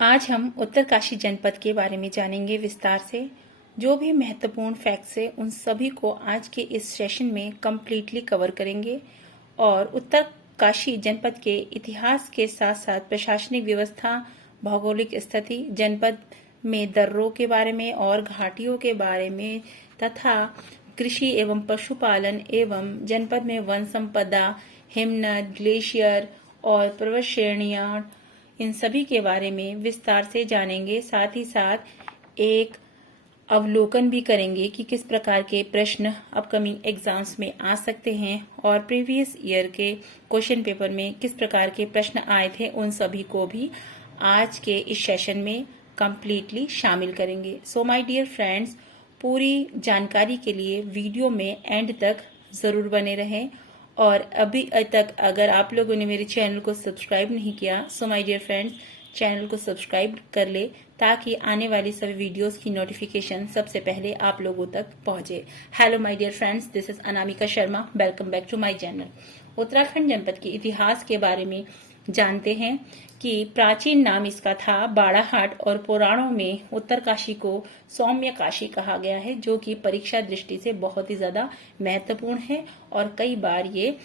आज हम उत्तरकाशी जनपद के बारे में जानेंगे विस्तार से। जो भी महत्वपूर्ण फैक्ट्स है उन सभी को आज के इस सेशन में कम्प्लीटली कवर करेंगे और उत्तरकाशी जनपद के इतिहास के साथ साथ प्रशासनिक व्यवस्था, भौगोलिक स्थिति, जनपद में दर्रों के बारे में और घाटियों के बारे में तथा कृषि एवं पशुपालन एवं जनपद में वन संपदा, हिमनद, ग्लेशियर और पर्वत श्रेणियां, इन सभी के बारे में विस्तार से जानेंगे। साथ ही साथ एक अवलोकन भी करेंगे कि किस प्रकार के प्रश्न अपकमिंग एग्जाम्स में आ सकते हैं और प्रीवियस ईयर के क्वेश्चन पेपर में किस प्रकार के प्रश्न आए थे, उन सभी को भी आज के इस सेशन में कंप्लीटली शामिल करेंगे। सो माय डियर फ्रेंड्स, पूरी जानकारी के लिए वीडियो में एंड तक जरूर बने रहें और अभी तक अगर आप लोगों ने मेरे चैनल को सब्सक्राइब नहीं किया, so my dear friends, channel को सब्सक्राइब कर ले ताकि आने वाली सभी वीडियोस की नोटिफिकेशन सबसे पहले आप लोगों तक पहुंचे। Hello my dear friends, this is Anamika Sharma, welcome back to my channel. Uttarakhand जनपद के इतिहास के बारे में जानते हैं कि प्राचीन नाम इसका था बाड़ाहाट और पुराणों में उत्तरकाशी को सौम्य काशी कहा गया है, जो कि परीक्षा दृष्टि से बहुत ही ज्यादा महत्वपूर्ण है और कई बार ये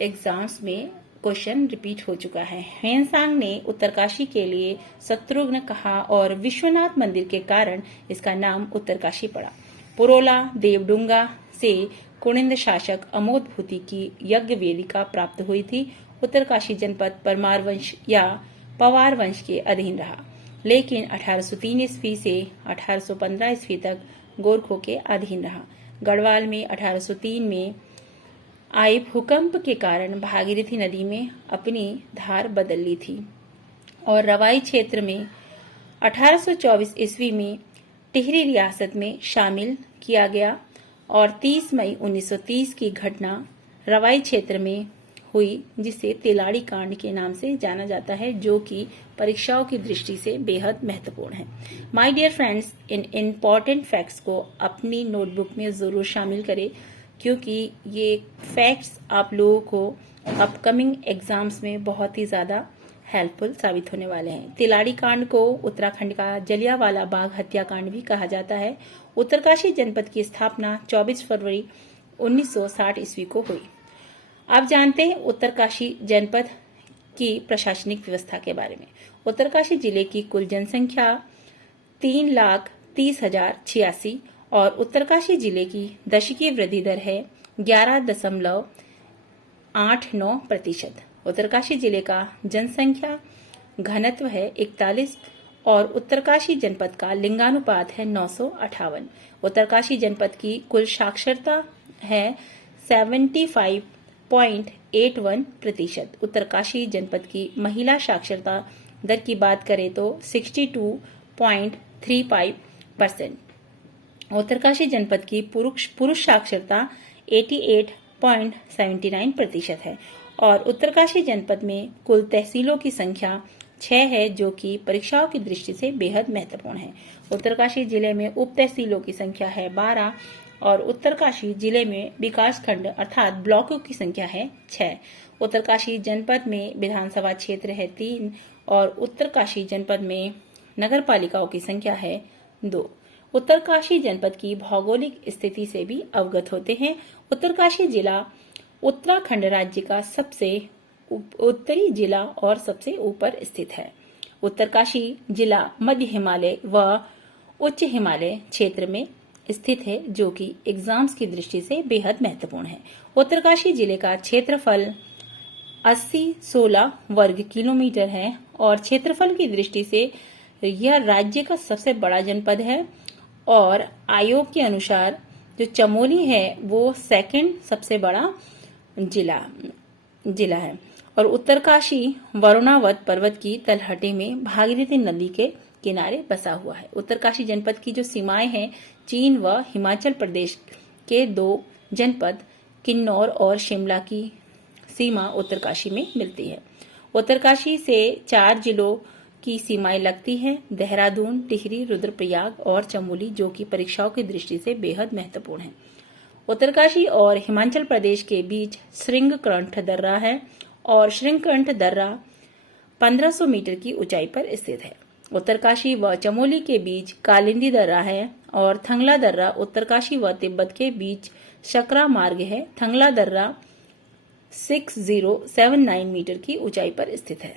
एग्जाम्स में क्वेश्चन रिपीट हो चुका है। ह्वेनसांग ने उत्तरकाशी के लिए शत्रुघ्न कहा और विश्वनाथ मंदिर के कारण इसका नाम उत्तरकाशी पड़ा। पुरोला देवडुंगा से कुणिंद शासक अमोदभूति की यज्ञ वेदिका प्राप्त हुई थी। उत्तरकाशी जनपद परमार वंश या पवार वंश के अधीन रहा, लेकिन 1803 ईस्वी से 1815 ईस्वी तक गोरखों के अधीन रहा। गढ़वाल में 1803 में आए भूकंप के कारण भागीरथी नदी में अपनी धार बदल ली थी और रवाई क्षेत्र में 1824 ईस्वी में टिहरी रियासत में शामिल किया गया और 30 मई 1930 की घटना रवाई क्षेत्र में हुई, जिसे तिलाड़ी कांड के नाम से जाना जाता है, जो कि परीक्षाओं की दृष्टि से बेहद महत्वपूर्ण है। माय डियर फ्रेंड्स, इन इम्पोर्टेंट फैक्ट्स को अपनी नोटबुक में जरूर शामिल करें क्योंकि ये फैक्ट्स आप लोगों को अपकमिंग एग्जाम्स में बहुत ही ज्यादा हेल्पफुल साबित होने वाले हैं। तिलाड़ी कांड को उत्तराखंड का जलियांवाला बाग हत्याकांड भी कहा जाता है। उत्तरकाशी जनपद की स्थापना 24 फरवरी 1960 ईस्वी को हुई। अब जानते हैं उत्तरकाशी जनपद की प्रशासनिक व्यवस्था के बारे में। उत्तरकाशी जिले की कुल जनसंख्या 3,30,086 और उत्तरकाशी जिले की दशकीय वृद्धि दर है 11.89%। उत्तरकाशी जिले का जनसंख्या घनत्व है 41 और उत्तरकाशी जनपद का लिंगानुपात है 958। उत्तरकाशी जनपद की कुल साक्षरता है 75.81%। उत्तरकाशी जनपद की महिला साक्षरता दर की बात करें तो 62.35%। उत्तरकाशी जनपद की पुरुष साक्षरता 88.79% है और उत्तरकाशी जनपद में कुल तहसीलों की संख्या 6 है, जो कि परीक्षाओं की दृष्टि से बेहद महत्वपूर्ण है। उत्तरकाशी जिले में उप तहसीलों की संख्या है 12 और उत्तरकाशी जिले में विकासखंड अर्थात ब्लॉकों की संख्या है 6। उत्तरकाशी जनपद में विधानसभा क्षेत्र है 3 और उत्तरकाशी जनपद में नगर पालिकाओं की संख्या है 2। उत्तरकाशी जनपद की भौगोलिक स्थिति से भी अवगत होते हैं। उत्तरकाशी जिला उत्तराखंड राज्य का सबसे उत्तरी जिला और सबसे ऊपर स्थित है। उत्तरकाशी जिला मध्य हिमालय व उच्च हिमालय क्षेत्र में स्थित है, जो कि एग्जाम्स की दृष्टि से बेहद महत्वपूर्ण है। उत्तरकाशी जिले का क्षेत्रफल 80-16 वर्ग किलोमीटर है और क्षेत्रफल की दृष्टि से यह राज्य का सबसे बड़ा जनपद है और आयोग के अनुसार जो चमोली है वो सेकंड सबसे बड़ा जिला है और उत्तरकाशी वरुणावत पर्वत की तलहटी में भागीरथी नदी के किनारे बसा हुआ है। उत्तरकाशी जनपद की जो सीमाएं हैं, चीन व हिमाचल प्रदेश के 2 जनपद किन्नौर और शिमला की सीमा उत्तरकाशी में मिलती है। उत्तरकाशी से 4 जिलों की सीमाएं लगती हैं, देहरादून, टिहरी, रुद्रप्रयाग और चमोली, जो कि परीक्षाओं की दृष्टि से बेहद महत्वपूर्ण है। उत्तरकाशी और हिमाचल प्रदेश के बीच श्रृंगकंठ दर्रा है और श्रृंगकंठ दर्रा 1500 मीटर की ऊंचाई पर स्थित है। उत्तरकाशी व चमोली के बीच कालिंदी दर्रा है और थंगला दर्रा उत्तरकाशी व तिब्बत के बीच शकरा मार्ग है। थंगला दर्रा 6079 मीटर की ऊंचाई पर स्थित है।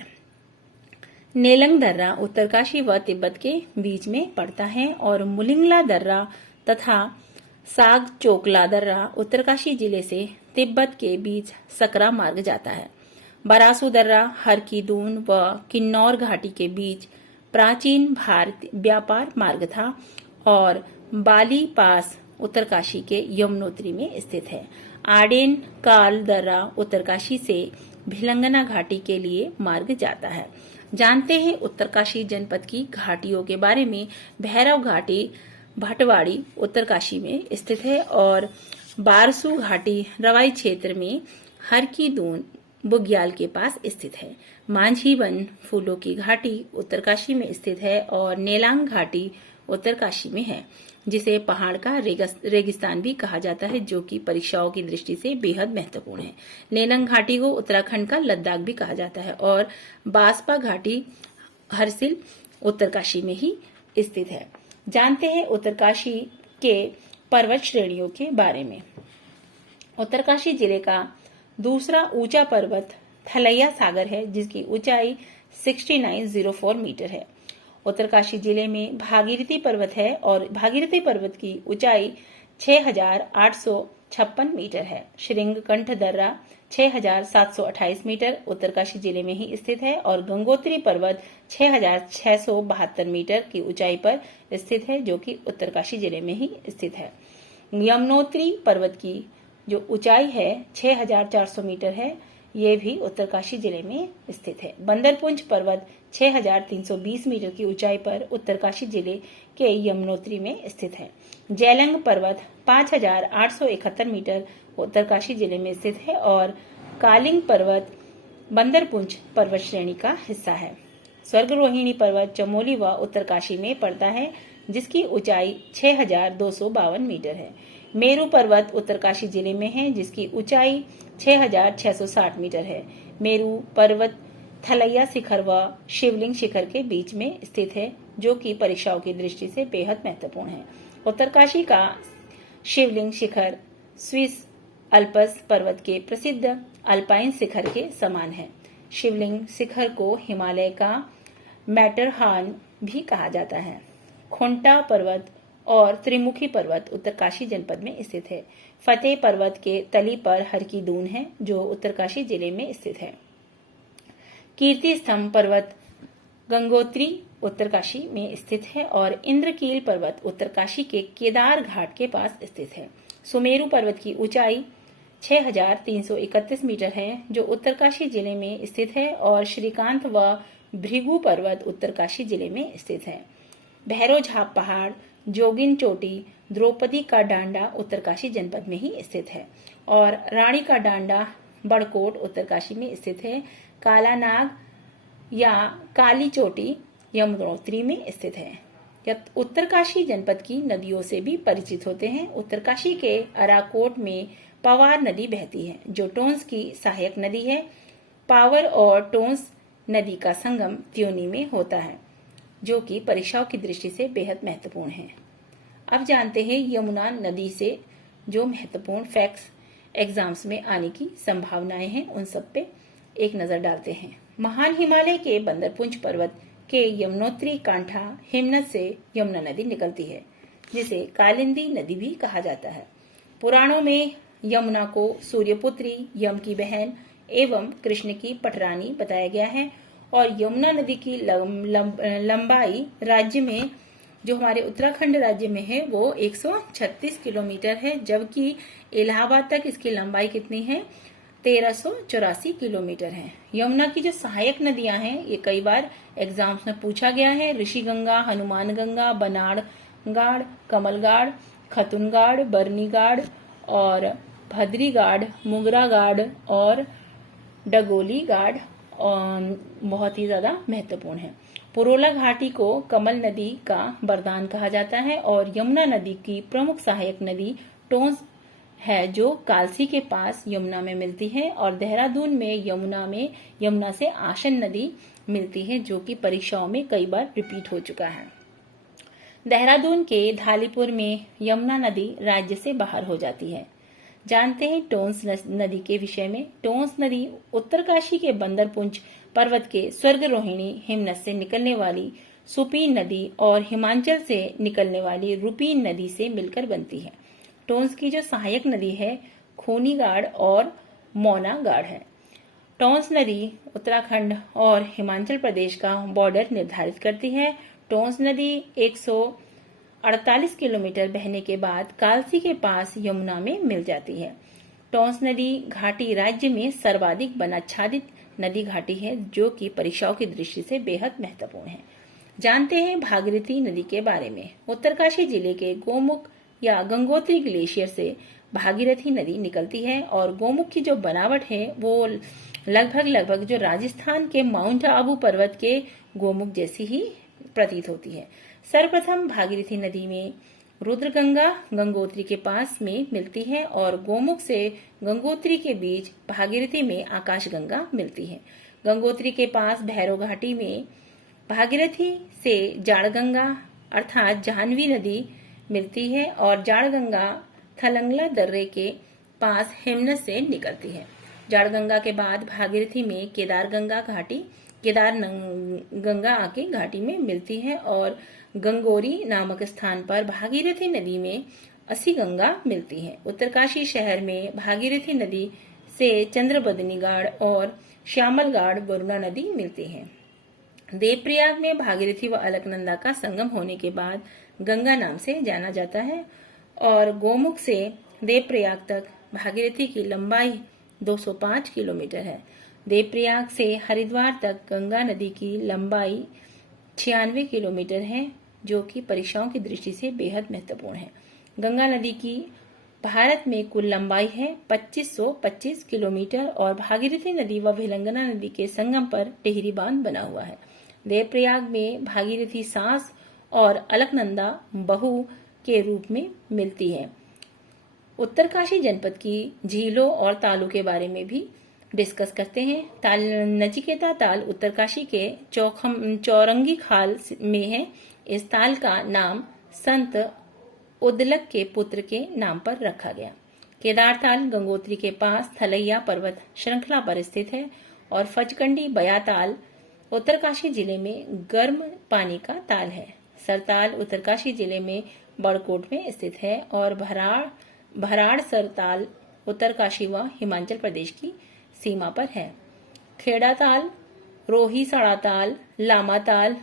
नेलंग दर्रा उत्तरकाशी व तिब्बत के बीच में पड़ता है और मुलिंगला दर्रा तथा साग चोकला दर्रा उत्तरकाशी जिले से तिब्बत के बीच सकरा मार्ग जाता है। बरासू दर्रा हरकीदून व किन्नौर घाटी के बीच प्राचीन भारतीय व्यापार मार्ग था और बाली पास उत्तरकाशी के यमुनोत्री में स्थित है। आडेन काल दर्रा उत्तरकाशी से भिलंगना घाटी के लिए मार्ग जाता है। जानते हैं उत्तरकाशी जनपद की घाटियों के बारे में। भैरव घाटी भटवाड़ी उत्तरकाशी में स्थित है और बारसू घाटी रवाई क्षेत्र में हरकीदून बुग्याल के पास स्थित है। मांझी वन फूलों की घाटी उत्तरकाशी में स्थित है और नेलांग घाटी उत्तरकाशी में है, जिसे पहाड़ का रेगिस्तान भी कहा जाता है, जो कि परीक्षाओं की दृष्टि से बेहद महत्वपूर्ण है। नेलंग घाटी को उत्तराखंड का लद्दाख भी कहा जाता है और बासपा घाटी हरसिल उत्तरकाशी में ही स्थित है। जानते हैं उत्तरकाशी के पर्वत श्रेणियों के बारे में। उत्तरकाशी जिले का दूसरा ऊंचा पर्वत थलैया सागर है, जिसकी ऊंचाई 6904 मीटर है। उत्तरकाशी जिले में भागीरथी पर्वत है और भागीरथी पर्वत की ऊंचाई 6856 मीटर है। श्रृंगकंठ दर्रा 6728 मीटर उत्तरकाशी जिले में ही स्थित है और गंगोत्री पर्वत 6672 मीटर की ऊंचाई पर स्थित है, जो कि उत्तरकाशी जिले में ही स्थित है। यमुनोत्री पर्वत की जो ऊंचाई है 6400 मीटर है, ये भी उत्तरकाशी जिले में स्थित है। बंदरपुंज पर्वत 6320 मीटर की ऊंचाई पर उत्तरकाशी जिले के यमुनोत्री में स्थित है। जैलंग पर्वत 5871 मीटर उत्तरकाशी जिले में स्थित है और कालिंग पर्वत बंदरपुंज पर्वत श्रेणी का हिस्सा है। स्वर्गरोहिणी पर्वत चमोली व उत्तरकाशी में पड़ता है, जिसकी ऊंचाई 6252 मीटर है। मेरू पर्वत उत्तरकाशी जिले में है, जिसकी ऊंचाई 6660 मीटर है। मेरू पर्वत थलैया शिखर व शिवलिंग शिखर के बीच में स्थित है, जो कि परीक्षाओं की दृष्टि से बेहद महत्वपूर्ण है। उत्तरकाशी का शिवलिंग शिखर स्विस अल्पस पर्वत के प्रसिद्ध अल्पाइन शिखर के समान है। शिवलिंग शिखर को हिमालय का मैटरहार्न भी कहा जाता है। खोंटा पर्वत और त्रिमुखी पर्वत उत्तरकाशी जनपद में स्थित है। फतेह पर्वत के तली पर हरकीदून है, जो उत्तरकाशी जिले में स्थित है। कीर्ति स्तंभ पर्वत गंगोत्री उत्तरकाशी में स्थित है और इंद्रकील पर्वत उत्तरकाशी के केदार घाट के पास स्थित है। सुमेरु पर्वत की ऊंचाई 6331 मीटर है, जो उत्तरकाशी जिले में स्थित है और श्रीकांत व भृगु पर्वत उत्तरकाशी जिले में स्थित है। भैरव झाप पहाड़ जोगिन चोटी द्रौपदी का डांडा उत्तरकाशी जनपद में ही स्थित है और रानी का डांडा बड़कोट उत्तरकाशी में स्थित है। काला नाग या काली चोटी यमुनोत्री में स्थित है। उत्तरकाशी जनपद की नदियों से भी परिचित होते हैं। उत्तरकाशी के अराकोट में पवार नदी बहती है, जो टोंस की सहायक नदी है। पावर और टोंस नदी का संगम त्योनी में होता है, जो कि परीक्षाओं की दृष्टि से बेहद महत्वपूर्ण है। अब जानते हैं यमुना नदी से जो महत्वपूर्ण फैक्ट्स एग्जाम्स में आने की संभावनाएं हैं, उन सब पे एक नजर डालते हैं। महान हिमालय के बंदरपुंज पर्वत के यमुनोत्री कांठा हिमनद से यमुना नदी निकलती है, जिसे कालिंदी नदी भी कहा जाता है। पुराणों में यमुना को सूर्यपुत्री, यम की बहन एवं कृष्ण की पटरानी बताया गया है और यमुना नदी की लंबाई राज्य में, जो हमारे उत्तराखंड राज्य में है, वो 136 किलोमीटर है, जबकि इलाहाबाद तक इसकी लंबाई कितनी है? 1384 किलोमीटर है। यमुना की जो सहायक नदियां हैं, ये कई बार एग्जाम्स में पूछा गया है। ऋषिगंगा, हनुमान गंगा, बनाड़ गाड़, कमलगाड़, खतुनगाड़, बरनीगाड़ और भद्रीगाड़, मुगरागाड़ और डगोली गाड़ बहुत ही ज्यादा महत्वपूर्ण है। पुरोला घाटी को कमल नदी का वरदान कहा जाता है और यमुना नदी की प्रमुख सहायक नदी टोंस है जो कालसी के पास यमुना में मिलती है, और देहरादून में यमुना से आशन नदी मिलती है, जो कि परीक्षाओं में कई बार रिपीट हो चुका है। देहरादून के धालीपुर में यमुना नदी राज्य से बाहर हो जाती है। जानते हैं टोंस नदी के विषय में। टोंस नदी उत्तरकाशी के बंदरपुंज पर्वत के स्वर्ग रोहिणी हिमनद से निकलने वाली सुपीन नदी और हिमाचल से निकलने वाली रुपीन नदी से मिलकर बनती है। टोंस की जो सहायक नदी है खूनीगाड़ और मौनागाड़ है। टोंस नदी उत्तराखंड और हिमाचल प्रदेश का बॉर्डर निर्धारित करती है। टोंस नदी 148 किलोमीटर बहने के बाद कालसी के पास यमुना में मिल जाती है। टोंस नदी घाटी राज्य में सर्वाधिक वनाच्छादित नदी घाटी है, जो कि परीक्षाओं की दृष्टि से बेहद महत्वपूर्ण है। जानते हैं भागीरथी नदी के बारे में। उत्तरकाशी जिले के गोमुख या गंगोत्री ग्लेशियर से भागीरथी नदी निकलती है, और गोमुख की जो बनावट है वो लगभग जो राजस्थान के माउंट आबू पर्वत के गोमुख जैसी ही प्रतीत होती है। सर्वप्रथम भागीरथी नदी में रुद्रगंगा गंगोत्री के पास में मिलती है, और गोमुख से गंगोत्री के बीच भागीरथी में आकाशगंगा मिलती है। गंगोत्री के पास भैरव घाटी में भागीरथी से जाड़गंगा अर्थात जाह्नवी नदी मिलती है, और जाड़गंगा थलंगला दर्रे के पास हिमनद से निकलती है। जाड़गंगा के बाद भागीरथी में केदार गंगा आके घाटी में मिलती है, और गंगोरी नामक स्थान पर भागीरथी नदी में असी गंगा मिलती है। उत्तरकाशी शहर में भागीरथी नदी से चंद्रबदनीगाड़ और श्यामलगाड़ वरुणा नदी मिलती है। देवप्रयाग में भागीरथी व अलकनंदा का संगम होने के बाद गंगा नाम से जाना जाता है, और गोमुख से देवप्रयाग तक भागीरथी की लंबाई 205 किलोमीटर है। देवप्रयाग से हरिद्वार तक गंगा नदी की लंबाई 96 किलोमीटर है, जो कि परीक्षाओं की दृष्टि से बेहद महत्वपूर्ण है। गंगा नदी की भारत में कुल लंबाई है 2525 किलोमीटर, और भागीरथी नदी व भिलंगना नदी के संगम पर टिहरी बांध बना हुआ है। देवप्रयाग में भागीरथी सास और अलकनंदा बहू के रूप में मिलती है। उत्तरकाशी जनपद की झीलों और तालों के बारे में भी डिस्कस करते हैं। नचिकेता ताल उत्तरकाशी के चौरंगी खाल में है। इस ताल का नाम संत उदलक के पुत्र के नाम पर रखा गया। केदार ताल गंगोत्री के पास थलैया पर्वत श्रृंखला पर स्थित है, और फचकंडी बया ताल उत्तरकाशी जिले में गर्म पानी का ताल है। सरताल उत्तरकाशी जिले में बड़कोट में स्थित है, और भराड़ सरताल उत्तरकाशी व हिमाचल प्रदेश की सीमा पर है। खेड़ा ताल, रोही साड़ा ताल, लामा ताल,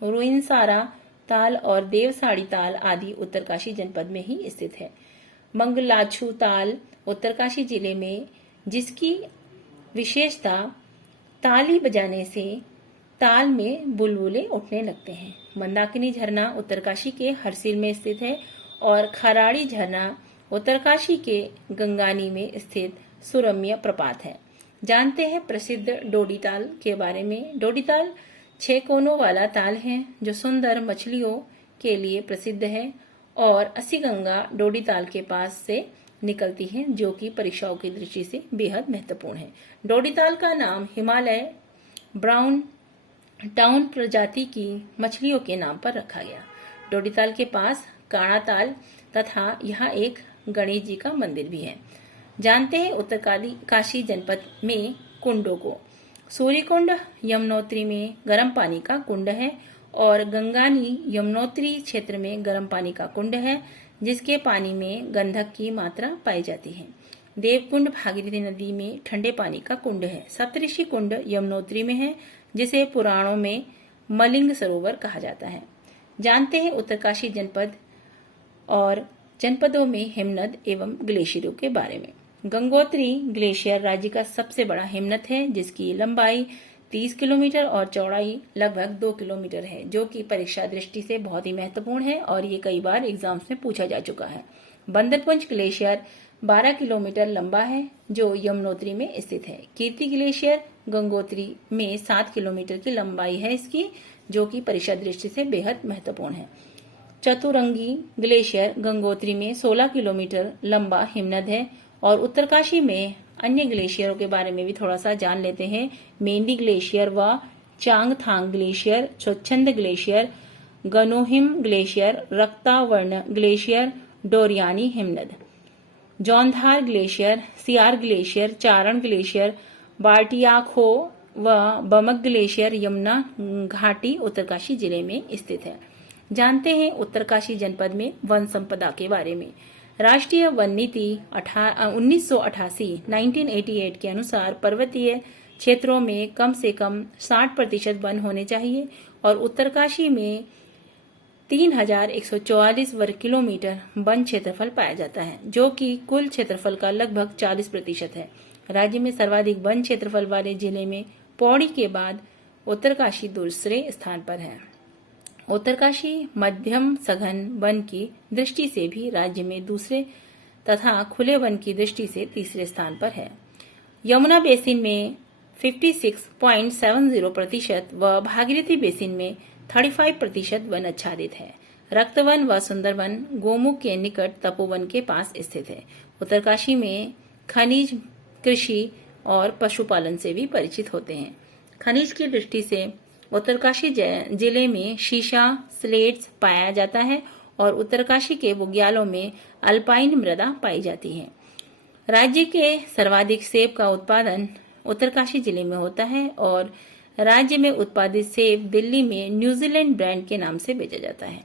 रुइनसारा ताल और देवसाड़ी ताल आदि उत्तरकाशी जनपद में ही स्थित है। मंगलाछू ताल उत्तरकाशी जिले में, जिसकी विशेषता ताली बजाने से ताल में बुलबुले उठने लगते हैं। मंदाकिनी झरना उत्तरकाशी के हरसिल में स्थित है, और खराड़ी झरना उत्तरकाशी के गंगानी में स्थित सुरम्य प्रपात है। जानते हैं प्रसिद्ध डोडी ताल के बारे में। डोडी ताल 6 कोनों वाला ताल है, जो सुंदर मछलियों के लिए प्रसिद्ध है, और असी गंगा डोडी ताल के पास से निकलती है, जो कि परीक्षाओं की दृष्टि से बेहद महत्वपूर्ण है। डोडी ताल का नाम हिमालय ब्राउन टाउन प्रजाति की मछलियों के नाम पर रखा गया। डोडी ताल के पास काणा ताल तथा यहाँ एक गणेश जी का मंदिर भी है। जानते हैं उत्तरकाशी जनपद में कुंडों को। सूर्यकुंड यमुनोत्री में गर्म पानी का कुंड है, और गंगानी यमुनोत्री क्षेत्र में गर्म पानी का कुंड है, जिसके पानी में गंधक की मात्रा पाई जाती है। देवकुंड भागीरथी नदी में ठंडे पानी का कुंड है। सप्तऋषि कुंड यमुनोत्री में है, जिसे पुराणों में मलिंग सरोवर कहा जाता है। जानते हैं उत्तरकाशी जनपद और जनपदों में हिमनद एवं ग्लेशियरों के बारे में। गंगोत्री ग्लेशियर राज्य का सबसे बड़ा हिमनद है, जिसकी लंबाई 30 किलोमीटर और चौड़ाई लगभग 2 किलोमीटर है, जो कि परीक्षा दृष्टि से बहुत ही महत्वपूर्ण है, और ये कई बार एग्जाम्स में पूछा जा चुका है। बंदरपुंज ग्लेशियर 12 किलोमीटर लंबा है, जो यमुनोत्री में स्थित है। कीर्ति ग्लेशियर गंगोत्री में 7 किलोमीटर की लंबाई है इसकी, जो कि परीक्षा दृष्टि से बेहद महत्वपूर्ण है। चतुरंगी ग्लेशियर गंगोत्री में 16 किलोमीटर लंबा हिमनद है। और उत्तरकाशी में अन्य ग्लेशियरों के बारे में भी थोड़ा सा जान लेते हैं। मेंडी ग्लेशियर व चांगथांग ग्लेशियर, स्वच्छंद ग्लेशियर, गनोहिम ग्लेशियर, रक्तावर्ण ग्लेशियर, डोरियानी हिमनद, जौनधार ग्लेशियर, सियार ग्लेशियर, चारण ग्लेशियर, बार्टियाखो व बमक ग्लेशियर यमुना घाटी उत्तरकाशी जिले में स्थित है। जानते हैं उत्तरकाशी जनपद में वन संपदा के बारे में। राष्ट्रीय वन नीति 1988 के अनुसार पर्वतीय क्षेत्रों में कम से कम 60% वन होने चाहिए और उत्तरकाशी में 3144 वर्ग किलोमीटर वन क्षेत्रफल पाया जाता है, जो कि कुल क्षेत्रफल का लगभग 40% है। राज्य में सर्वाधिक वन क्षेत्रफल वाले जिले में पौड़ी के बाद उत्तरकाशी दूसरे स्थान पर है। उत्तरकाशी मध्यम सघन वन की दृष्टि से भी राज्य में दूसरे तथा खुले वन की दृष्टि से तीसरे स्थान पर है। यमुना बेसिन में 56.70% व भागीरथी बेसिन में 35% वन आच्छादित है। रक्तवन व सुंदरवन गोमुख के निकट तपोवन के पास स्थित है। उत्तरकाशी में खनिज, कृषि और पशुपालन से भी परिचित होते हैं। खनिज की दृष्टि से उत्तरकाशी जिले में शीशा, स्लेट्स पाया जाता है और उत्तरकाशी के बुग्यालों में अल्पाइन मृदा पाई जाती है। राज्य के सर्वाधिक सेब का उत्पादन उत्तरकाशी जिले में होता है और राज्य में उत्पादित सेब दिल्ली में न्यूजीलैंड ब्रांड के नाम से बेचा जाता है।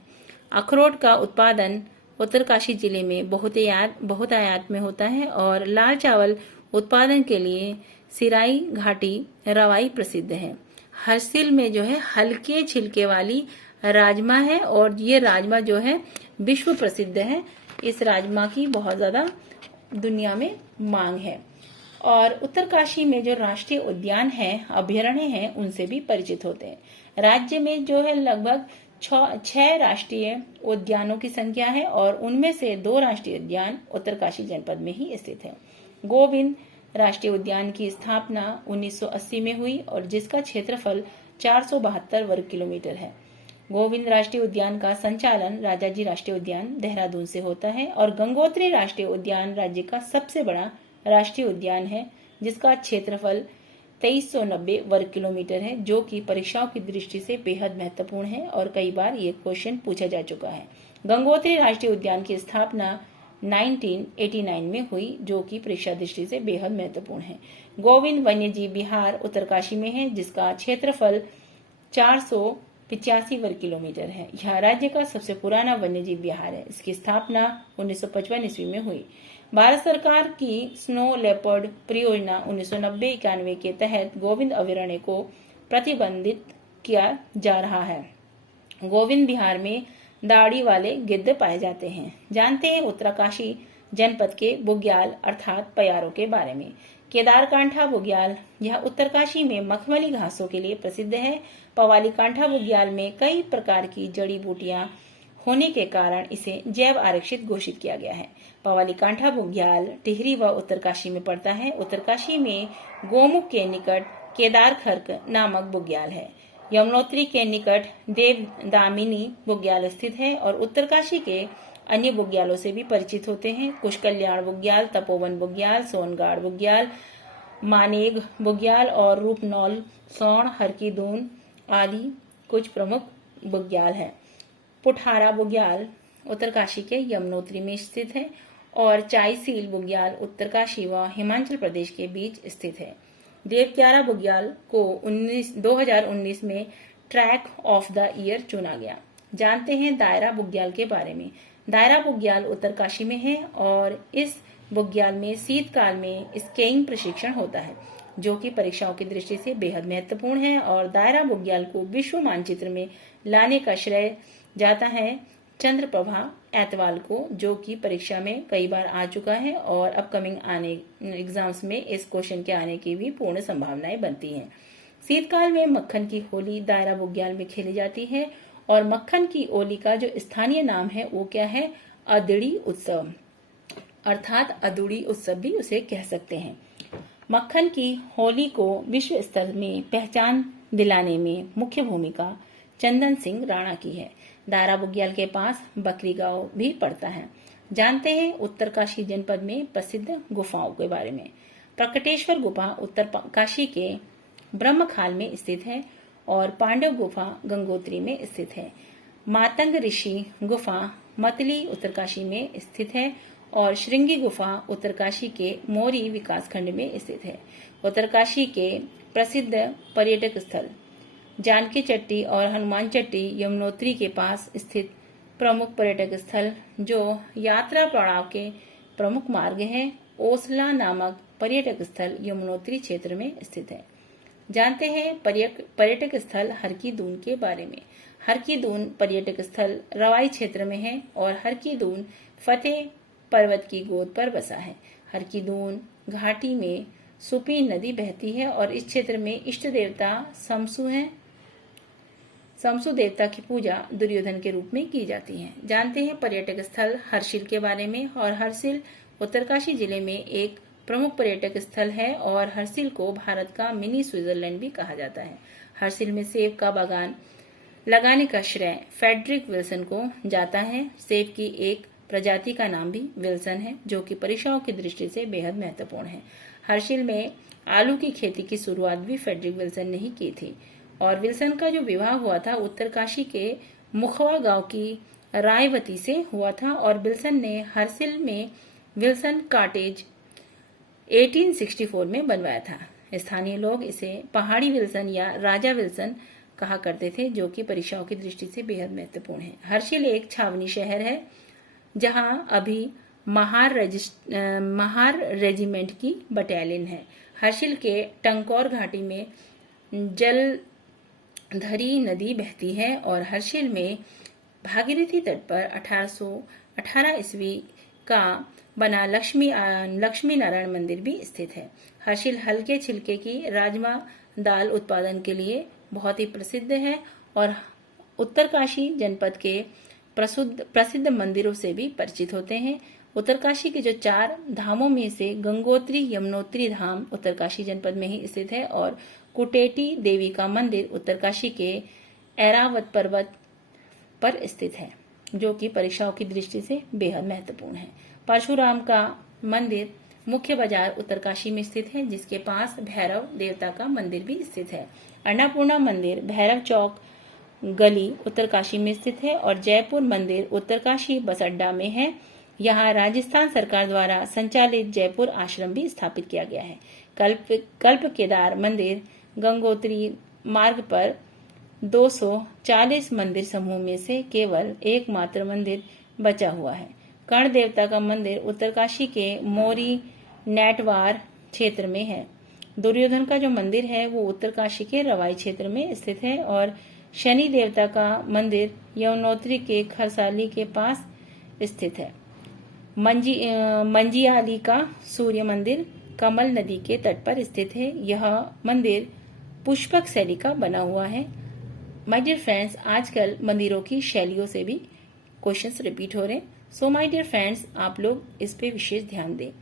अखरोट का उत्पादन उत्तरकाशी जिले में बहुतायत में होता है और लाल चावल उत्पादन के लिए सिराई घाटी रवाई प्रसिद्ध है। हरसिल में जो है हल्के छिलके वाली राजमा है और ये राजमा जो है विश्व प्रसिद्ध है। इस राजमा की बहुत ज्यादा दुनिया में मांग है। और उत्तरकाशी में जो राष्ट्रीय उद्यान है, अभयारण्य हैं, उनसे भी परिचित होते हैं। राज्य में जो है लगभग 6 राष्ट्रीय उद्यानों की संख्या है और उनमें से 2 राष्ट्रीय उद्यान उत्तरकाशी जनपद में ही स्थित है। गोविंद राष्ट्रीय उद्यान की स्थापना 1980 में हुई और जिसका क्षेत्रफल 472 वर्ग किलोमीटर है। गोविंद राष्ट्रीय उद्यान का संचालन राजाजी राष्ट्रीय उद्यान देहरादून से होता है और गंगोत्री राष्ट्रीय उद्यान राज्य का सबसे बड़ा राष्ट्रीय उद्यान है, जिसका क्षेत्रफल 2390 वर्ग किलोमीटर है, जो कि परीक्षाओं की दृष्टि से बेहद महत्वपूर्ण है और कई बार ये क्वेश्चन पूछा जा चुका है। गंगोत्री राष्ट्रीय उद्यान की स्थापना 1989 में हुई, जो कि परीक्षा दृष्टि से बेहद महत्वपूर्ण है। गोविंद वन्यजीव विहार उत्तरकाशी में है, जिसका क्षेत्रफल 485 वर्ग किलोमीटर है। यह राज्य का सबसे पुराना वन्यजीव विहार है। इसकी स्थापना 1955 ईस्वी में हुई। भारत सरकार की स्नो लेपर्ड परियोजना 1990-91 के तहत गोविंद अभयारण्य को प्रतिबंधित किया जा रहा है। गोविंद विहार में दाढ़ी वाले गिद्ध पाए जाते हैं। जानते हैं उत्तरकाशी जनपद के बुग्याल अर्थात पयारों के बारे में। केदारकांठा बुग्याल यह उत्तरकाशी में मखमली घासों के लिए प्रसिद्ध है। पवाली कांठा बुग्याल में कई प्रकार की जड़ी बूटियां होने के कारण इसे जैव आरक्षित घोषित किया गया है। पवाली कांठा बुग्याल टिहरी व उत्तरकाशी में पड़ता है। उत्तरकाशी में गोमुख के निकट केदारखर्क नामक बुग्याल है। यमुनोत्री के निकट देवदामिनी बुग्याल स्थित है और उत्तरकाशी के अन्य बुग्यालों से भी परिचित होते हैं। कुशकल्याण बुग्याल, तपोवन बुग्याल, सोनगाड़ बुग्याल, मानेग बुग्याल और रूपनौल, सौण, हरकीदून आदि कुछ प्रमुख बुग्याल हैं। पुठारा बुग्याल उत्तरकाशी के यमुनोत्री में स्थित है और चाईसील बुग्याल उत्तरकाशी व हिमाचल प्रदेश के बीच स्थित है। देवक्यारा बुग्याल को 2019 में ट्रैक ऑफ द ईयर चुना गया। जानते हैं दायरा बुग्याल के बारे में। दायरा बुग्याल उत्तरकाशी में है और इस बुग्याल में शीतकाल में स्कीइंग प्रशिक्षण होता है, जो कि परीक्षाओं की दृष्टि से बेहद महत्वपूर्ण है। और दायरा बुग्याल को विश्व मानचित्र में लाने का श्रेय जाता है चंद्रप्रभा एतवाल को, जो कि परीक्षा में कई बार आ चुका है और अपकमिंग आने एग्जाम्स में इस क्वेश्चन के आने की भी पूर्ण संभावनाएं बनती हैं। शीतकाल में मक्खन की होली दायरा बुग्याल में खेली जाती है और मक्खन की होली का जो स्थानीय नाम है वो क्या है? अदड़ी उत्सव, अर्थात अदुड़ी उत्सव भी उसे कह सकते हैं। मक्खन की होली को विश्व स्तर में पहचान दिलाने में मुख्य भूमिका चंदन सिंह राणा की है। दारा बुग्याल के पास बकरी गांव भी पड़ता है। जानते हैं उत्तरकाशी जनपद में प्रसिद्ध गुफाओं के बारे में। प्रकटेश्वर गुफा उत्तरकाशी के ब्रह्मखाल में स्थित है और पांडव गुफा गंगोत्री में स्थित है। मातंग ऋषि गुफा मतली उत्तरकाशी में स्थित है और श्रृंगी गुफा उत्तरकाशी के मोरी विकासखंड में स्थित है। उत्तरकाशी के प्रसिद्ध पर्यटक स्थल जानकी चट्टी और हनुमान चट्टी यमुनोत्री के पास स्थित प्रमुख पर्यटक स्थल जो यात्रा पड़ाव के प्रमुख मार्ग है। ओसला नामक पर्यटक स्थल यमुनोत्री क्षेत्र में स्थित है। जानते हैं पर्यटक स्थल हरकी दून के बारे में। हरकी दून पर्यटक स्थल रवाई क्षेत्र में है और हरकी दून फतेह पर्वत की गोद पर बसा है। हरकी दून घाटी में सुपी नदी बहती है और इस क्षेत्र में इष्ट देवता समसु है। समसु देवता की पूजा दुर्योधन के रूप में की जाती है। जानते हैं पर्यटक स्थल हर्षिल के बारे में। और हर्षिल उत्तरकाशी जिले में एक प्रमुख पर्यटक स्थल है और हर्षिल को भारत का मिनी स्विट्जरलैंड भी कहा जाता है। हर्षिल में सेब का बागान लगाने का श्रेय फ्रेडरिक विल्सन को जाता है। सेब की एक प्रजाति का नाम भी विल्सन है जो कि परीक्षाओं की दृष्टि से बेहद महत्वपूर्ण है। हर्षिल में आलू की खेती की शुरुआत भी फ्रेडरिक विल्सन ने ही की थी और विल्सन का जो विवाह हुआ था उत्तरकाशी के मुखवा गांव की रायवती से हुआ था और विल्सन ने हर्षिल में विल्सन कॉटेज 1864 में बनवाया था। स्थानीय लोग इसे पहाड़ी विल्सन या राजा विल्सन कहा करते थे जो कि परीक्षाओं की दृष्टि से बेहद महत्वपूर्ण है। हर्षिल एक छावनी शहर है जहां अभी महार रेजिमेंट की बटालियन है। हर्षिल के टंकौर घाटी में जलधरी नदी बहती है और हर्षिल में भागीरथी तट पर 1818 ईस्वी का बना लक्ष्मी नारायण मंदिर भी स्थित है। हर्षिल हल्के छिलके की राजमा दाल उत्पादन के लिए बहुत ही प्रसिद्ध है और उत्तरकाशी जनपद के प्रसिद्ध मंदिरों से भी परिचित होते हैं। उत्तरकाशी के जो 4 धामों में से गंगोत्री यमुनोत्री धाम उत्तरकाशी जनपद में ही स्थित है और कुटेटी देवी का मंदिर उत्तरकाशी के ऐरावत पर्वत पर स्थित है जो कि परीक्षाओं की दृष्टि से बेहद महत्वपूर्ण है। परशुराम का मंदिर मुख्य बाजार उत्तरकाशी में स्थित है जिसके पास भैरव देवता का मंदिर भी स्थित है। अन्नपूर्णा मंदिर भैरव चौक गली उत्तरकाशी में स्थित है और जयपुर मंदिर उत्तरकाशी बस अड्डा में है। यहाँ राजस्थान सरकार द्वारा संचालित जयपुर आश्रम भी स्थापित किया गया है। कल्प केदार मंदिर गंगोत्री मार्ग पर 240 मंदिर समूह में से केवल एकमात्र मंदिर बचा हुआ है। कर्ण देवता का मंदिर उत्तरकाशी के मोरी नेटवार क्षेत्र में है। दुर्योधन का जो मंदिर है वो उत्तरकाशी के रवाई क्षेत्र में स्थित है और शनि देवता का मंदिर यमुनोत्री के खरसाली के पास स्थित है। मंजियाली का सूर्य मंदिर कमल नदी के तट पर स्थित है। यह मंदिर पुष्पक शैली का बना हुआ है। माय डियर फ्रेंड्स, आजकल मंदिरों की शैलियों से भी क्वेश्चंस रिपीट हो रहे हैं। सो माय डियर फ्रेंड्स, आप लोग इस पे विशेष ध्यान दें।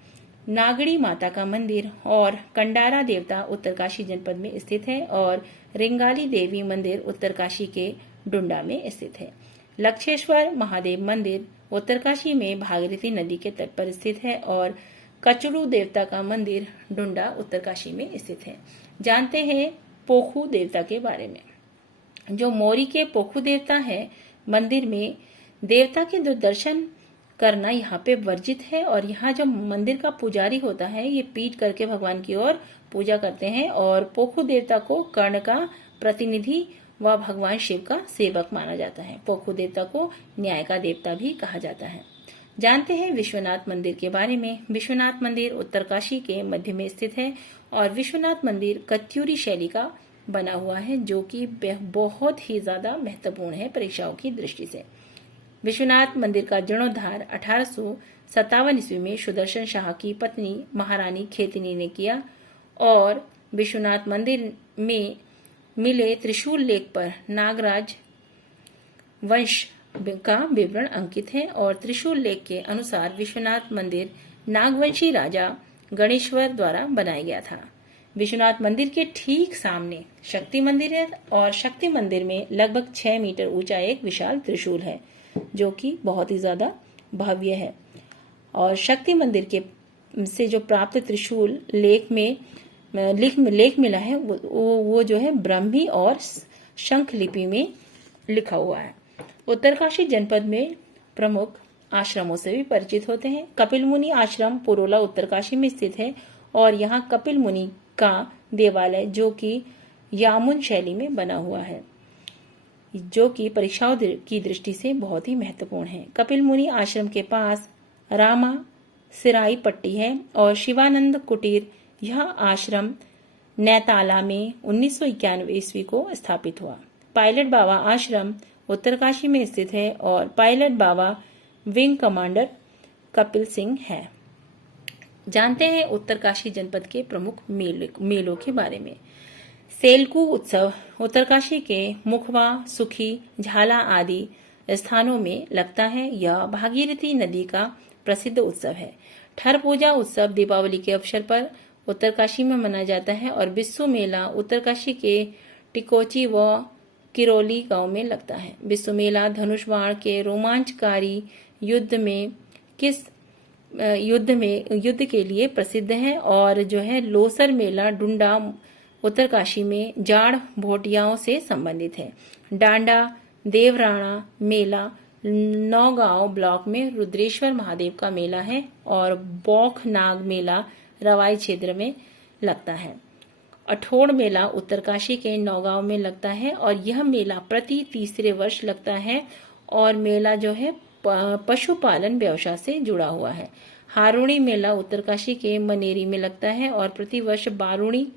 नागड़ी माता का मंदिर और कंडारा देवता उत्तरकाशी जनपद में स्थित है और रिंगाली देवी मंदिर उत्तरकाशी के डुंडा में स्थित है। लक्षेश्वर महादेव मंदिर उत्तरकाशी में भागीरथी नदी के तट पर स्थित है और कचरू देवता का मंदिर डुंडा उत्तरकाशी में स्थित है। जानते हैं पोखू देवता के बारे में। जो मोरी के पोखू देवता है, मंदिर में देवता के दर्शन करना यहाँ पे वर्जित है और यहाँ जो मंदिर का पुजारी होता है ये पीठ करके भगवान की ओर पूजा करते हैं और पोखू देवता को कर्ण का प्रतिनिधि व भगवान शिव का सेवक माना जाता है। पोखू देवता को न्याय का देवता भी कहा जाता है। जानते हैं विश्वनाथ मंदिर के बारे में। विश्वनाथ मंदिर उत्तरकाशी के मध्य में स्थित है और विश्वनाथ मंदिर कत्यूरी शैली का बना हुआ है जो कि बहुत ही ज्यादा महत्वपूर्ण है परीक्षाओं की दृष्टि से। विश्वनाथ मंदिर का जीर्णोद्धार 1857 ईस्वी में सुदर्शन शाह की पत्नी महारानी खेतनी ने किया और विश्वनाथ मंदिर में मिले त्रिशूल लेख पर नागराज वंश का विवरण अंकित है और त्रिशूल लेख के अनुसार विश्वनाथ मंदिर नागवंशी राजा गणेश्वर द्वारा बनाया गया था। विश्वनाथ मंदिर के ठीक सामने शक्ति मंदिर है और शक्ति मंदिर में लगभग 6 मीटर ऊंचा एक विशाल त्रिशूल है जो कि बहुत ही ज्यादा भव्य है। और शक्ति मंदिर के से जो प्राप्त त्रिशूल लेख मिला है वो जो है ब्राह्मी और शंख लिपि में लिखा हुआ है। उत्तरकाशी जनपद में प्रमुख आश्रमों से भी परिचित होते हैं। कपिल मुनि आश्रम पुरोला उत्तरकाशी में स्थित है और यहाँ कपिल मुनि का देवालय जो कि यामुन शैली में बना हुआ है, जो कि परीक्षाओं की दृष्टि से बहुत ही महत्वपूर्ण है। कपिल मुनि आश्रम के पास रामा सिराई पट्टी है और शिवानंद कुटीर। यह आश्रम नैताला में 1991 ईस्वी को स्थापित हुआ। पायलट बाबा आश्रम उत्तरकाशी में स्थित है और पायलट बाबा विंग कमांडर कपिल सिंह है। जानते हैं उत्तरकाशी जनपद के प्रमुख मेलों के बारे में। सेलकू उत्सव उत्तरकाशी के मुखवा, सुखी, झाला आदि स्थानों में लगता है। यह भागीरथी नदी का प्रसिद्ध उत्सव है। ठर पूजा उत्सव दीपावली के अवसर पर उत्तरकाशी में मनाया जाता है और बिस्सू मेला उत्तरकाशी के टिकोची व किरोली गांव में लगता है। बिस्सू मेला धनुष बाण के रोमांचकारी युद्ध के लिए प्रसिद्ध है और जो है लोसर मेला डुंडा उत्तरकाशी में जाड़ भोटियाओं से संबंधित है। डांडा देवराणा मेला नौगांव ब्लॉक में रुद्रेश्वर महादेव का मेला है और बौखनाग मेला रवाई क्षेत्र में लगता है। अठोड़ मेला उत्तरकाशी के नौगांव में लगता है और यह मेला प्रति तीसरे वर्ष लगता है और मेला जो है पशुपालन व्यवसाय से जुड़ा हुआ है। हारूणी मेला उत्तरकाशी के मनेरी में लगता है और प्रतिवर्ष बारूणी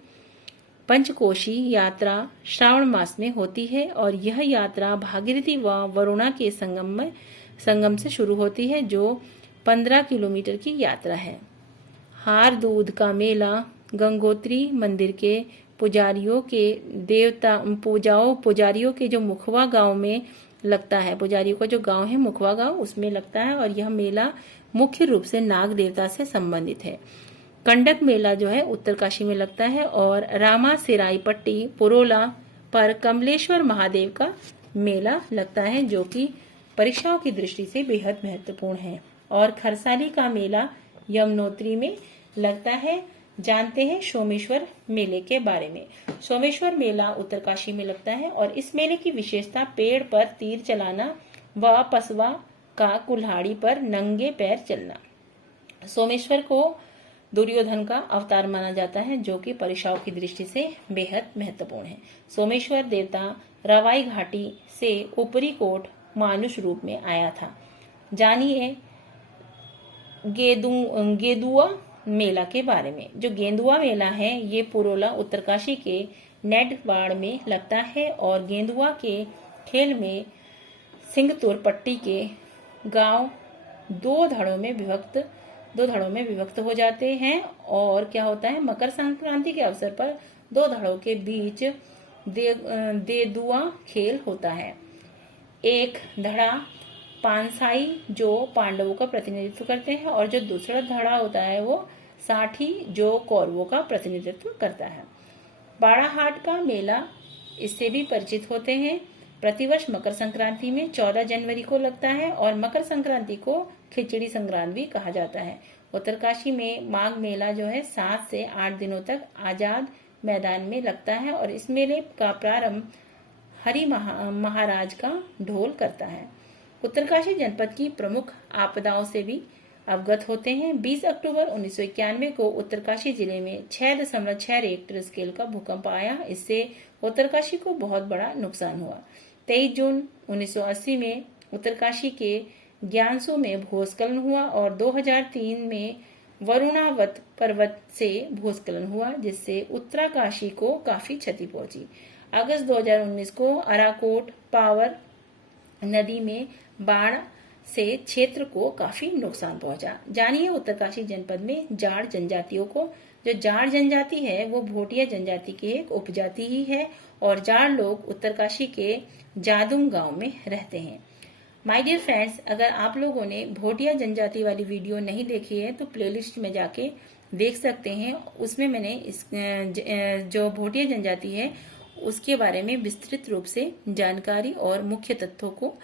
पंचकोशी यात्रा श्रावण मास में होती है और यह यात्रा भागीरथी व वरुणा के संगम से शुरू होती है जो 15 किलोमीटर की यात्रा है। हार दूध का मेला गंगोत्री मंदिर के पुजारियों के जो मुखवा गांव में लगता है। पुजारियों का जो गांव है मुखवा गांव, उसमें लगता है और यह मेला मुख्य रूप से नाग देवता से संबंधित है। कंडक मेला जो है उत्तरकाशी में लगता है और रामा सिराई पट्टी पुरोला पर कमलेश्वर महादेव का मेला लगता है जो कि परीक्षाओं की दृष्टि से बेहद महत्वपूर्ण है। और खरसाली का मेला यमुनोत्री में लगता है। जानते हैं सोमेश्वर मेले के बारे में। सोमेश्वर मेला उत्तरकाशी में लगता है और इस मेले की विशेषता पेड़ पर तीर चलाना व पसवा का कुल्हाड़ी पर नंगे पैर चलना। सोमेश्वर को दुर्योधन का अवतार माना जाता है जो कि परीक्षाओं की दृष्टि से बेहद महत्वपूर्ण है। सोमेश्वर देवता रवाई घाटी से ऊपरी कोट मानुष रूप में आया था। जानिए गेदुआ मेला के बारे में। जो गेंदुआ मेला है ये पुरोला उत्तरकाशी के नेडवाड़ में लगता है और गेंदुआ के खेल में सिंगतुर पट्टी के गांव दो धड़ों में विभक्त हो जाते हैं और क्या होता है मकर संक्रांति के अवसर पर दो धड़ों के बीच देदुआ खेल होता है। एक धड़ा पानसाई जो पांडवों का प्रतिनिधित्व करते हैं और जो दूसरा धड़ा होता है वो साठी जो कौरवों का प्रतिनिधित्व करता है। बाड़ाहाट का मेला इससे भी परिचित होते हैं। प्रतिवर्ष मकर संक्रांति में 14 जनवरी को लगता है और मकर संक्रांति को खिचड़ी संक्रांति भी कहा जाता है। उत्तरकाशी में माघ मेला जो है 7 से 8 दिनों तक आजाद मैदान में लगता है और इस मेले का प्रारंभ हरि महाराज का ढोल करता है। उत्तरकाशी जनपद की प्रमुख आपदाओं से भी अवगत होते हैं। 20 अक्टूबर 1991 को उत्तरकाशी जिले में 6.6 रिक्टर स्केल का भूकंप आया। इससे उत्तरकाशी को बहुत बड़ा नुकसान हुआ। 23 जून 1980 में उत्तरकाशी के ज्ञानसू में भूस्खलन हुआ और 2003 में वरुणावत पर्वत से भूस्खलन हुआ जिससे उत्तरकाशी को काफी क्षति पहुंची। अगस्त 2019 को अराकोट पावर नदी में बाढ़ से क्षेत्र को काफी नुकसान पहुंचा। जानिए उत्तरकाशी जनपद में जाड़ जनजातियों को। जो जाड़ जनजाति है वो भोटिया जनजाति की एक उपजाति ही है और जाड़ लोग उत्तरकाशी के जादुम गांव में रहते हैं। माय डियर फ्रेंड्स, अगर आप लोगों ने भोटिया जनजाति वाली वीडियो नहीं देखी है तो प्लेलिस्ट में जाके देख सकते हैं, उसमें मैंने जो भोटिया जनजाति है उसके बारे में विस्तृत रूप से जानकारी और मुख्य तथ्यों को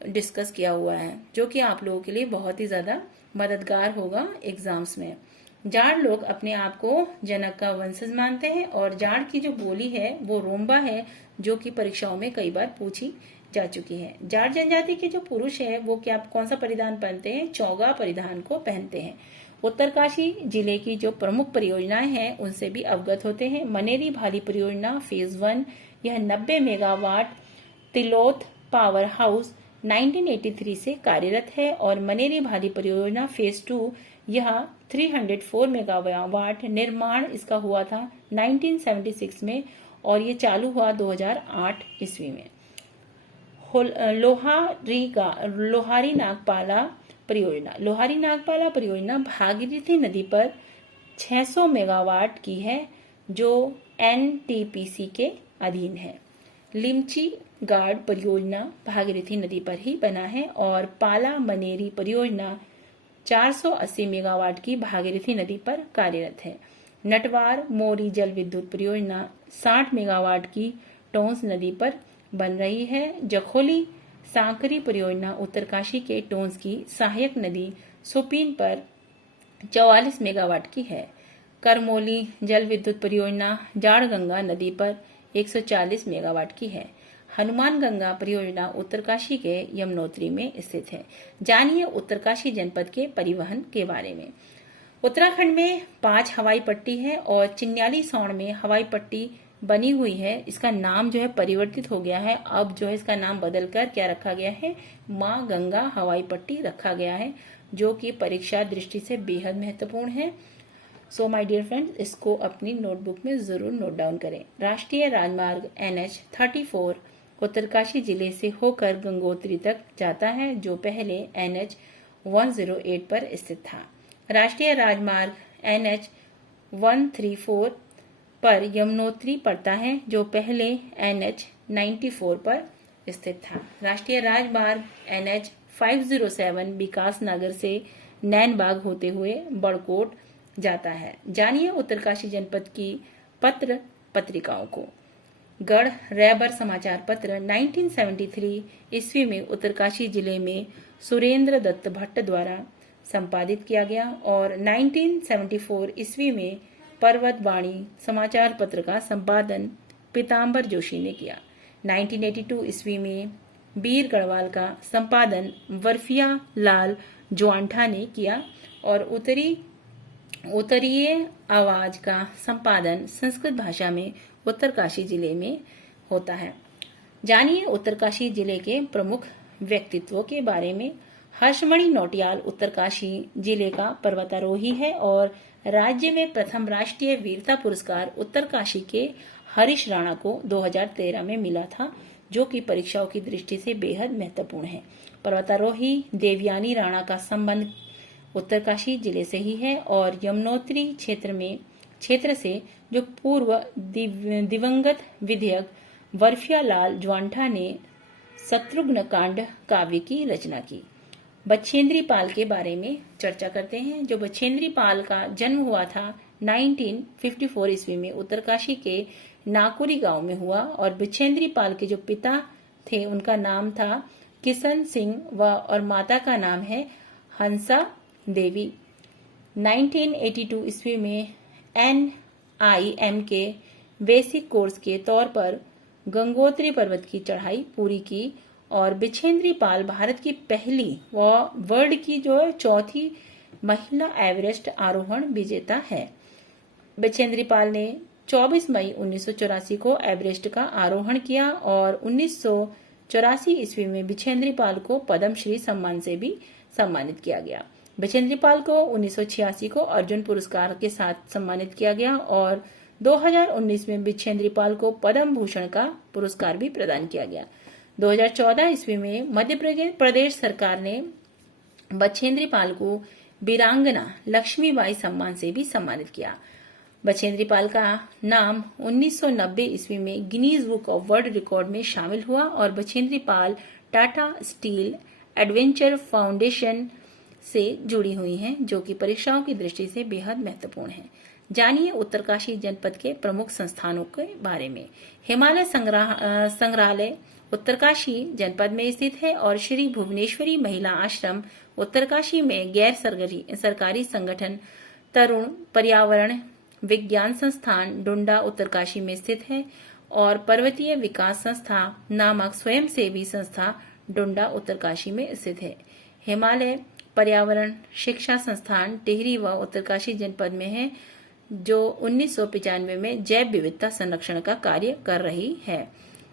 डिस्कस किया हुआ है, जो कि आप लोगों के लिए बहुत ही ज्यादा मददगार होगा एग्जाम्स में। जाट लोग अपने आप को जनक का वंशज मानते हैं और जाट की जो बोली है वो रोम्बा है, जो कि परीक्षाओं में कई बार पूछी जा चुकी है। जाट जनजाति के जो पुरुष है वो कौन सा परिधान पहनते हैं? चौगा परिधान को पहनते हैं। उत्तरकाशी जिले की जो प्रमुख परियोजनाएं हैं उनसे भी अवगत होते हैं। मनेरी भाली परियोजना फेज 1, यह 90 मेगावाट तिलोथ पावर हाउस 1983 से कार्यरत है, और मनेरी भाली परियोजना फेज 2, यह 304 मेगावाट निर्माण इसका हुआ था 1976 में, और ये चालू हुआ 2008 ईस्वी में। लोहारी नागपाला परियोजना भागीरथी नदी पर 600 मेगावाट की है, जो एनटीपीसी के अधीन है। लिमची गार्ड परियोजना भागीरथी नदी पर ही बना है, और पाला मनेरी परियोजना 480 मेगावाट की भागीरथी नदी पर कार्यरत है। नटवार मोरी जल विद्युत परियोजना 60 मेगावाट की टोंस नदी पर बन रही है। जखोली सांकरी परियोजना उत्तरकाशी के टोंस की सहायक नदी सुपीन पर 44 मेगावाट की है। करमोली जल विद्युत परियोजना जाड़गंगा नदी पर 140 मेगावाट की है। हनुमान गंगा परियोजना उत्तरकाशी के यमुनोत्री में स्थित है। जानिए उत्तरकाशी जनपद के परिवहन के बारे में। उत्तराखंड में 5 हवाई पट्टी है और चिन्याली सौण में हवाई पट्टी बनी हुई है। इसका नाम जो है परिवर्तित हो गया है, अब जो है इसका नाम बदलकर क्या रखा गया है? माँ गंगा हवाई पट्टी रखा गया है, जो कि परीक्षा दृष्टि से बेहद महत्वपूर्ण है। सो माय डियर फ्रेंड्स, इसको अपनी नोटबुक में जरूर नोट डाउन करें। राष्ट्रीय राजमार्ग NH 34 उत्तरकाशी जिले से होकर गंगोत्री तक जाता है, जो पहले NH 108 पर स्थित था। राष्ट्रीय राजमार्ग NH 134 पर यमुनोत्री पड़ता है, जो पहले NH 94 पर स्थित था। राष्ट्रीय राजमार्ग NH 507 विकास नगर से नैनबाग होते हुए बड़कोट जाता है। जानिए उत्तरकाशी जनपद की पत्र पत्रिकाओं को। गढ़ रैबर समाचार पत्र 1973 ईस्वी में उत्तरकाशी जिले में सुरेंद्र दत्त भट्ट द्वारा संपादित किया गया, और 1974 ईस्वी में पर्वतवाणी समाचार पत्र का संपादन पीताम्बर जोशी ने किया। 1982 ईस्वी में बीर गढ़वाल का संपादन वर्फिया लाल ज्वांठा ने किया, और उत्तरीय आवाज का संपादन संस्कृत भाषा में उत्तरकाशी जिले में होता है। जानिए उत्तरकाशी जिले के प्रमुख व्यक्तित्वों के बारे में। हर्षमणि नौटियाल उत्तरकाशी जिले का पर्वतारोही है, और राज्य में प्रथम राष्ट्रीय वीरता पुरस्कार उत्तरकाशी के हरीश राणा को 2013 में मिला था, जो कि परीक्षाओं की दृष्टि से बेहद महत्वपूर्ण है। पर्वतारोही देवयानी राणा का संबंध उत्तरकाशी जिले से ही है, और यमुनोत्री क्षेत्र से जो पूर्व दिवंगत विधायक वर्फिया लाल ज्वांठा ने शत्रुघ्न कांड काव्य की रचना की। बछेंद्री पाल के बारे में चर्चा करते हैं। जो बछेंद्री पाल का जन्म हुआ था 1954 ईस्वी में उत्तरकाशी के नाकुरी गांव में हुआ, और बछेंद्री पाल के जो पिता थे उनका नाम था किशन सिंह और माता का नाम है हंसा देवी। 1982 ईस्वी में NIM के बेसिक कोर्स के तौर पर गंगोत्री पर्वत की चढ़ाई पूरी की, और बिछेंद्री पाल भारत की पहली व वर्ल्ड की जो चौथी महिला एवरेस्ट आरोहण विजेता है। बिछेंद्री पाल ने 24 मई 1984 को एवरेस्ट का आरोहण किया, और 1984 ईस्वी में बिछेंद्री पाल को पद्मश्री सम्मान से भी सम्मानित किया गया। बिछेंद्री पाल को 1986 को अर्जुन पुरस्कार के साथ सम्मानित किया गया, और 2019 में बिछेंद्री पाल को पद्म भूषण का पुरस्कार भी प्रदान किया गया। 2014 ईस्वी में मध्य प्रदेश सरकार ने बछेंद्री पाल को वीरांगना लक्ष्मीबाई सम्मान से भी सम्मानित किया। बछेंद्री पाल का नाम 1990 ईस्वी में Guinness book of world record में शामिल हुआ, और Bachendri Pal Tata steel adventure foundation से जुड़ी हुई हैं, जो कि परीक्षाओं की दृष्टि से बेहद महत्वपूर्ण है। जानिए उत्तरकाशी जनपद के प्रमुख संस्थानों के बारे में। हिमालय संग्रहालय उत्तरकाशी जनपद में स्थित है और श्री भुवनेश्वरी महिला आश्रम उत्तरकाशी में गैर सरकारी संगठन तरुण पर्यावरण विज्ञान संस्थान डुंडा उत्तरकाशी में स्थित है और पर्वतीय विकास संस्था नामक स्वयंसेवी संस्था डुंडा उत्तरकाशी में स्थित है। हिमालय पर्यावरण शिक्षा संस्थान टिहरी व उत्तरकाशी जनपद में है, जो 1995 में जैव विविधता संरक्षण का कार्य कर रही है।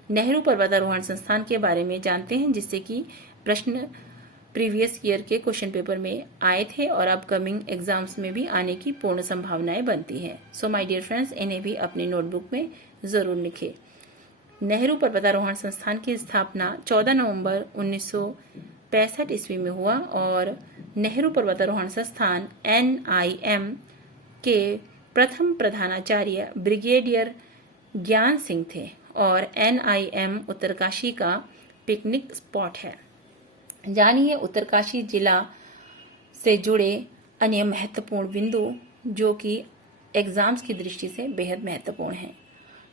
नेहरू पर्वतारोहण संस्थान के बारे में जानते हैं, जिससे कि प्रश्न प्रीवियस ईयर के क्वेश्चन पेपर में आए थे और अपकमिंग एग्जाम्स में भी आने की पूर्ण संभावनाएं बनती है। सो माय डियर फ्रेंड्स, इन्हें भी अपनी नोटबुक में जरूर लिखें। नेहरू पर्वतारोहण संस्थान की स्थापना 14 नवंबर 1965 ईस्वी में हुआ और नेहरू पर्वतारोहण संस्थान NIM के प्रथम प्रधानाचार्य ब्रिगेडियर ज्ञान सिंह थे और NIM उत्तरकाशी का पिकनिक स्पॉट है। जानिए उत्तरकाशी जिला से जुड़े अन्य महत्वपूर्ण बिंदु, जो कि एग्जाम्स की दृष्टि से बेहद महत्वपूर्ण है।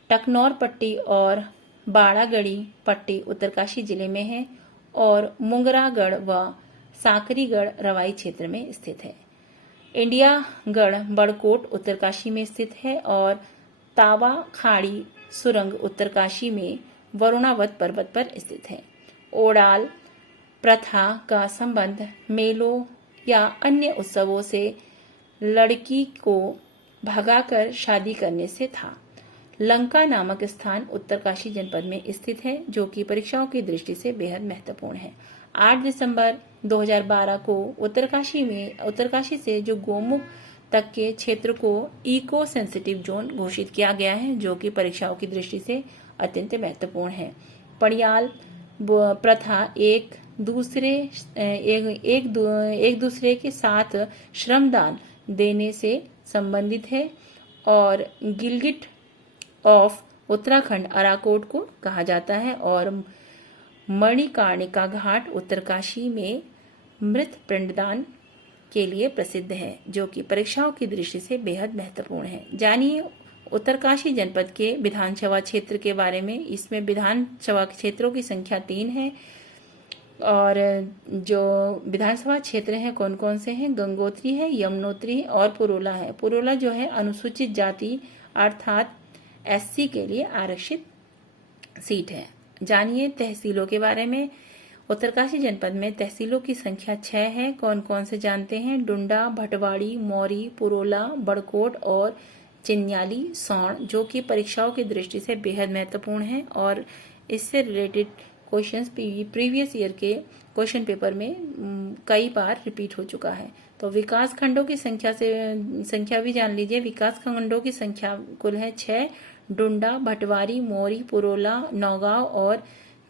टकनौर पट्टी और बाड़ागढ़ी पट्टी उत्तरकाशी जिले में है और मुंगरागढ़ व साकरीगढ़ रवाई क्षेत्र में स्थित है। इंडियागढ़ बड़कोट उत्तरकाशी में स्थित है और तावा खाड़ी सुरंग उत्तरकाशी में वरुणावत पर्वत पर स्थित है। ओडाल प्रथा का संबंध मेलों या अन्य उत्सवों से लड़की को भगाकर शादी करने से था। लंका नामक स्थान उत्तरकाशी जनपद में स्थित है, जो कि परीक्षाओं की दृष्टि से बेहद महत्वपूर्ण है। 8 दिसंबर 2012 को उत्तरकाशी से जो गोमुख तक के क्षेत्र को इको सेंसिटिव जोन घोषित किया गया है, जो कि परीक्षाओं की दृष्टि से अत्यंत महत्वपूर्ण है। पड़ियाल प्रथा एक दूसरे के साथ श्रमदान देने से संबंधित है और गिलगिट ऑफ उत्तराखंड अराकोट को कहा जाता है और मणिकर्णिका घाट उत्तरकाशी में मृत पिंडदान के लिए प्रसिद्ध है, जो कि परीक्षाओं की दृष्टि से बेहद महत्वपूर्ण है। जानिए उत्तरकाशी जनपद के विधानसभा क्षेत्र के बारे में। इसमें विधानसभा क्षेत्रों की संख्या 3 है और जो विधानसभा क्षेत्र हैं कौन कौन से हैं, गंगोत्री है, यमुनोत्री है और पुरोला है। पुरोला जो है अनुसूचित जाति अर्थात SC के लिए आरक्षित सीट है। जानिए तहसीलों के बारे में। उत्तरकाशी जनपद में तहसीलों की संख्या 6 है। कौन कौन से जानते हैं, डुंडा, भटवाड़ी, मौरी, पुरोला, बड़कोट और चिन्याली सौण, जो कि परीक्षाओं की दृष्टि से बेहद महत्वपूर्ण है और इससे रिलेटेड क्वेश्चंस प्रीवियस ईयर के क्वेश्चन पेपर में कई बार रिपीट हो चुका है। तो विकास खंडों की संख्या भी जान लीजिए। विकास खंडों की संख्या कुल है 6, डुंडा, भटवारी, मोरी, पुरोला, नौगांव और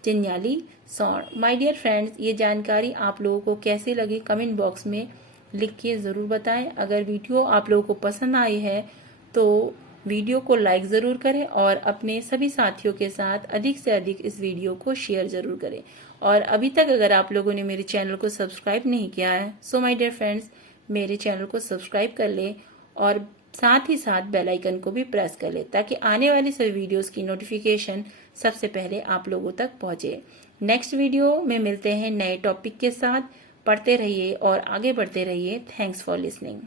चिन्याली सौण। माय डियर फ्रेंड्स, ये जानकारी आप लोगों को कैसी लगी कमेंट बॉक्स में लिख के जरूर बताएं। अगर वीडियो आप लोगों को पसंद आई है तो वीडियो को लाइक जरूर करें और अपने सभी साथियों के साथ अधिक से अधिक इस वीडियो को शेयर जरूर करें। और अभी तक अगर आप लोगों ने मेरे चैनल को सब्सक्राइब नहीं किया है, सो माय डियर फ्रेंड्स, मेरे चैनल को सब्सक्राइब कर ले और साथ ही साथ बेल आइकन को भी प्रेस कर ले, ताकि आने वाली सभी वीडियोस की नोटिफिकेशन सबसे पहले आप लोगों तक पहुंचे। नेक्स्ट वीडियो में मिलते हैं नए टॉपिक के साथ। पढ़ते रहिए और आगे बढ़ते रहिए। Thanks for listening.